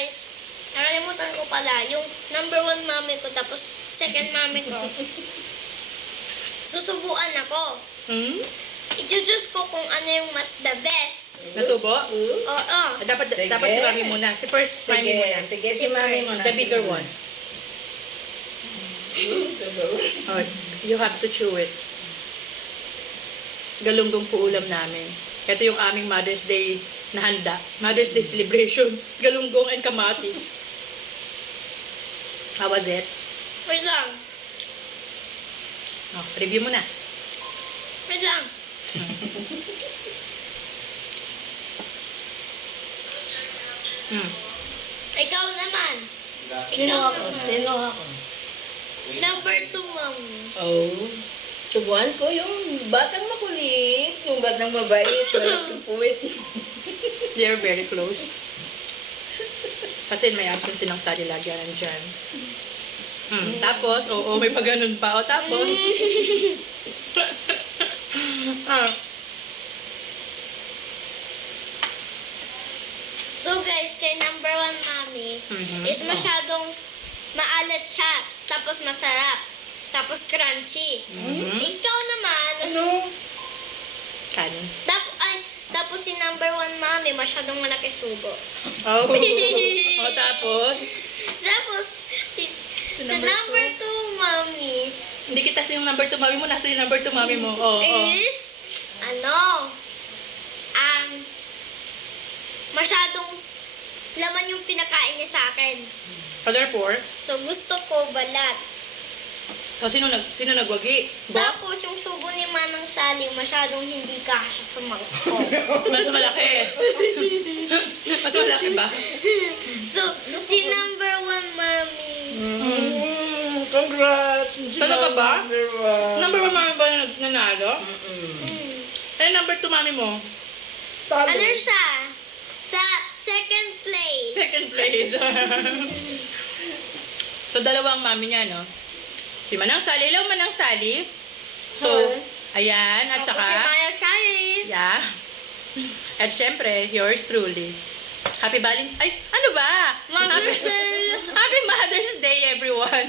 guys, nakalimutan ko pala, yung number 1 mami ko, tapos second mami ko. Susubuan ako. Hmm? I-choose ko kung ano yung mas the best. Nasubo? Oo. Dapat Sige. dapat si mami muna. Si first mami Sige, muna. sige, si mami mo na. The bigger one. Oh, you have to chew it. Galunggong po ulam namin. Ito yung aming Mother's Day na handa. Mother's Day celebration. Galunggong and kamatis. How was it? Wait lang. Oh, review mo na. Wait lang. Hmm. Ikaw naman. Sino ako? Sino ako? Number 2 mami. Oh. Subuhan ko yung batang makulit, yung batang mabait, walang puwit. They are very close. Kasi may absence silang sali lagi nandyan. Tapos, oo, may pag-ganun pa. O, tapos, ah, So guys, kay number 1 mami, is masyadong maalat siya. Tapos masarap. Tapos crunchy. Ikaw naman, Ano? kanin. tapos si number 1 mami, masyadong malaki subo. Oh, o, tapos, Tapos, sa number 2 mami, hindi kita sa yung number 2 mami mo, nasa yung number 2 mami mo. Oo, oo. is, masyadong laman yung pinakain niya sa akin. So, therefore, So, gusto ko balat. so, sino nagwagi? Ba? Tapos, yung subo ni Manang Sally, masyadong hindi kasha sa mangkok. Mas malaki. Mas malaki ba? So, si number 1 mami, Congrats! Talaga ba? Number 1. Number 1 mami ba na nanalo? Eh, number 2 mami mo? Talo. ano siya? Sa second place. Second place. So, dalawang mami niya, no? Si Manang Sally. Hello, Manang Sally. So, ayan. At Tapos saka, si Maya Shai. yeah. At syempre, yours truly. Happy Valentine. Ay, ano ba? Mother's Day. Happy Mother's Day, everyone.